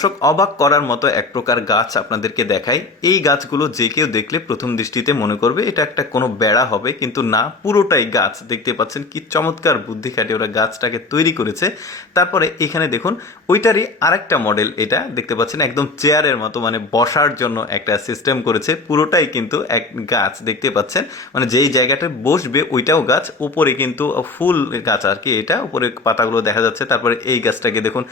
দর্শক অবাক করার মতো এক প্রকার গাছ আপনাদেরকে দেখাই এই গাছগুলো যে কেউ দেখলে প্রথম দৃষ্টিতে মনে করবে এটা একটা কোনো বেড়া হবে কিন্তু না পুরোটাই গাছ দেখতে পাচ্ছেন কি চমৎকার বুদ্ধি খাটে ওরা গাছটাকে তৈরি করেছে তারপরে এখানে দেখুন ওইটারই আরেকটা মডেল এটা দেখতে পাচ্ছেন একদম চেয়ারের মতো মানে বসার জন্য একটা সিস্টেম করেছে পুরোটাই কিন্তু এক গাছ দেখতে পাচ্ছেন মানে যেই জায়গাটা বসবে ওইটাও গাছ উপরে কিন্তু ফুল গাছ আর কি এটা উপরে পাতাগুলো দেখা যাচ্ছে তারপরে এই গাছটাকে দেখুন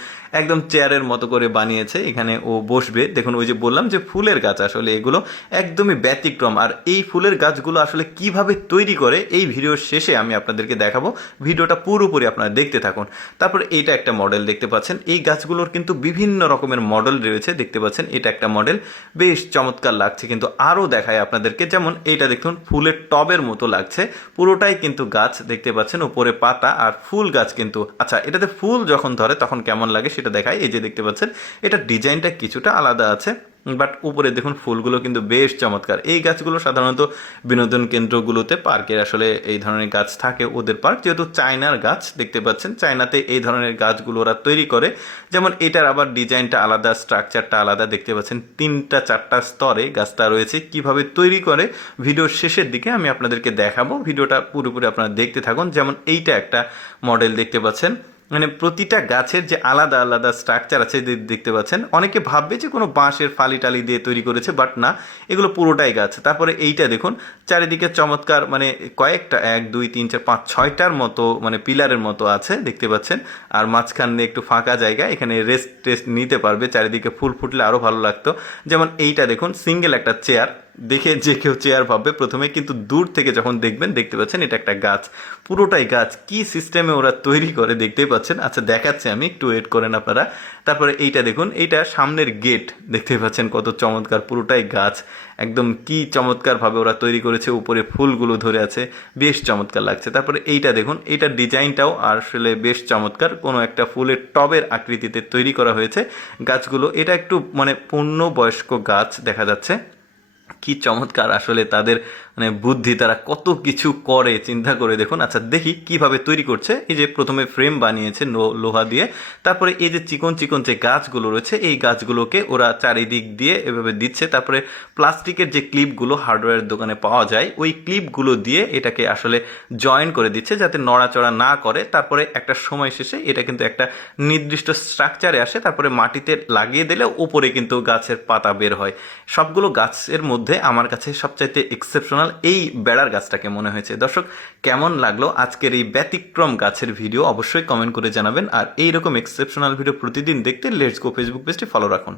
একদম চেয়ারের মতো করে বানিয়ে বানিয়েছে এখানে ও বসবে দেখুন ওই যে বললাম যে ফুলের গাছ আসলে এগুলো একদমই ব্যতিক্রম আর এই ফুলের গাছগুলো আসলে কিভাবে তৈরি করে এই ভিডিওর শেষে আমি আপনাদেরকে দেখাবো ভিডিওটা পুরোপুরি আপনারা দেখতে থাকুন তারপর এইটা একটা মডেল দেখতে পাচ্ছেন এই গাছগুলোর কিন্তু বিভিন্ন রকমের মডেল রয়েছে দেখতে পাচ্ছেন এটা একটা মডেল বেশ চমৎকার লাগছে কিন্তু আরও দেখায় আপনাদেরকে যেমন এইটা দেখুন ফুলের টবের মতো লাগছে পুরোটাই কিন্তু গাছ দেখতে পাচ্ছেন উপরে পাতা আর ফুল গাছ কিন্তু আচ্ছা এটাতে ফুল যখন ধরে তখন কেমন লাগে সেটা দেখায় এই যে দেখতে পাচ্ছেন এটা ডিজাইনটা কিছুটা আলাদা আছে বাট উপরে দেখুন ফুলগুলো কিন্তু বেশ চমৎকার এই গাছগুলো সাধারণত বিনোদন কেন্দ্রগুলোতে পার্কের আসলে এই ধরনের গাছ থাকে ওদের পার্ক যেহেতু চায়নার গাছ দেখতে পাচ্ছেন চায়নাতে এই ধরনের গাছগুলো ওরা তৈরি করে যেমন এটার আবার ডিজাইনটা আলাদা স্ট্রাকচারটা আলাদা দেখতে পাচ্ছেন তিনটা চারটা স্তরে গাছটা রয়েছে কিভাবে তৈরি করে ভিডিওর শেষের দিকে আমি আপনাদেরকে দেখাবো ভিডিওটা পুরোপুরি আপনারা দেখতে থাকুন যেমন এইটা একটা মডেল দেখতে পাচ্ছেন মানে প্রতিটা গাছের যে আলাদা আলাদা স্ট্রাকচার আছে দেখতে পাচ্ছেন অনেকে ভাববে যে কোনো বাঁশের ফালি টালি দিয়ে তৈরি করেছে বাট না এগুলো পুরোটাই গাছ তারপরে এইটা দেখুন চারিদিকে চমৎকার মানে কয়েকটা এক দুই তিন চার পাঁচ ছয়টার মতো মানে পিলারের মতো আছে দেখতে পাচ্ছেন আর মাঝখান দিয়ে একটু ফাঁকা জায়গা এখানে রেস্ট টেস্ট নিতে পারবে চারিদিকে ফুল ফুটলে আরও ভালো লাগতো যেমন এইটা দেখুন সিঙ্গেল একটা চেয়ার দেখে যে কেউ চেয়ার ভাববে প্রথমে কিন্তু দূর থেকে যখন দেখবেন দেখতে পাচ্ছেন এটা একটা গাছ পুরোটাই গাছ কি সিস্টেমে ওরা তৈরি করে দেখতেই পাচ্ছেন আচ্ছা দেখাচ্ছি আমি একটু ওয়েট করেন আপনারা তারপরে এইটা দেখুন এইটা সামনের গেট দেখতেই পাচ্ছেন কত চমৎকার পুরোটাই গাছ একদম কি চমৎকারভাবে ওরা তৈরি করেছে উপরে ফুলগুলো ধরে আছে বেশ চমৎকার লাগছে তারপরে এইটা দেখুন এইটার ডিজাইনটাও আসলে বেশ চমৎকার কোনো একটা ফুলের টবের আকৃতিতে তৈরি করা হয়েছে গাছগুলো এটা একটু মানে পূর্ণবয়স্ক গাছ দেখা যাচ্ছে কি চমৎকার আসলে তাদের মানে বুদ্ধি তারা কত কিছু করে চিন্তা করে দেখুন আচ্ছা দেখি কিভাবে তৈরি করছে এই যে প্রথমে ফ্রেম বানিয়েছে লোহা দিয়ে তারপরে এই যে চিকন চিকন যে গাছগুলো রয়েছে এই গাছগুলোকে ওরা চারিদিক দিয়ে এভাবে দিচ্ছে তারপরে প্লাস্টিকের যে ক্লিপগুলো হার্ডওয়্যার দোকানে পাওয়া যায় ওই ক্লিপগুলো দিয়ে এটাকে আসলে জয়েন করে দিচ্ছে যাতে নড়াচড়া না করে তারপরে একটা সময় শেষে এটা কিন্তু একটা নির্দিষ্ট স্ট্রাকচারে আসে তারপরে মাটিতে লাগিয়ে দিলে ওপরে কিন্তু গাছের পাতা বের হয় সবগুলো গাছের মধ্যে মধ্যে আমার কাছে সবচাইতে এক্সেপশনাল এই বেড়ার গাছটাকে মনে হয়েছে দর্শক কেমন লাগলো আজকের এই ব্যতিক্রম গাছের ভিডিও অবশ্যই কমেন্ট করে জানাবেন আর এইরকম এক্সেপশনাল ভিডিও প্রতিদিন দেখতে লেটস গো ফেসবুক পেজটি ফলো রাখুন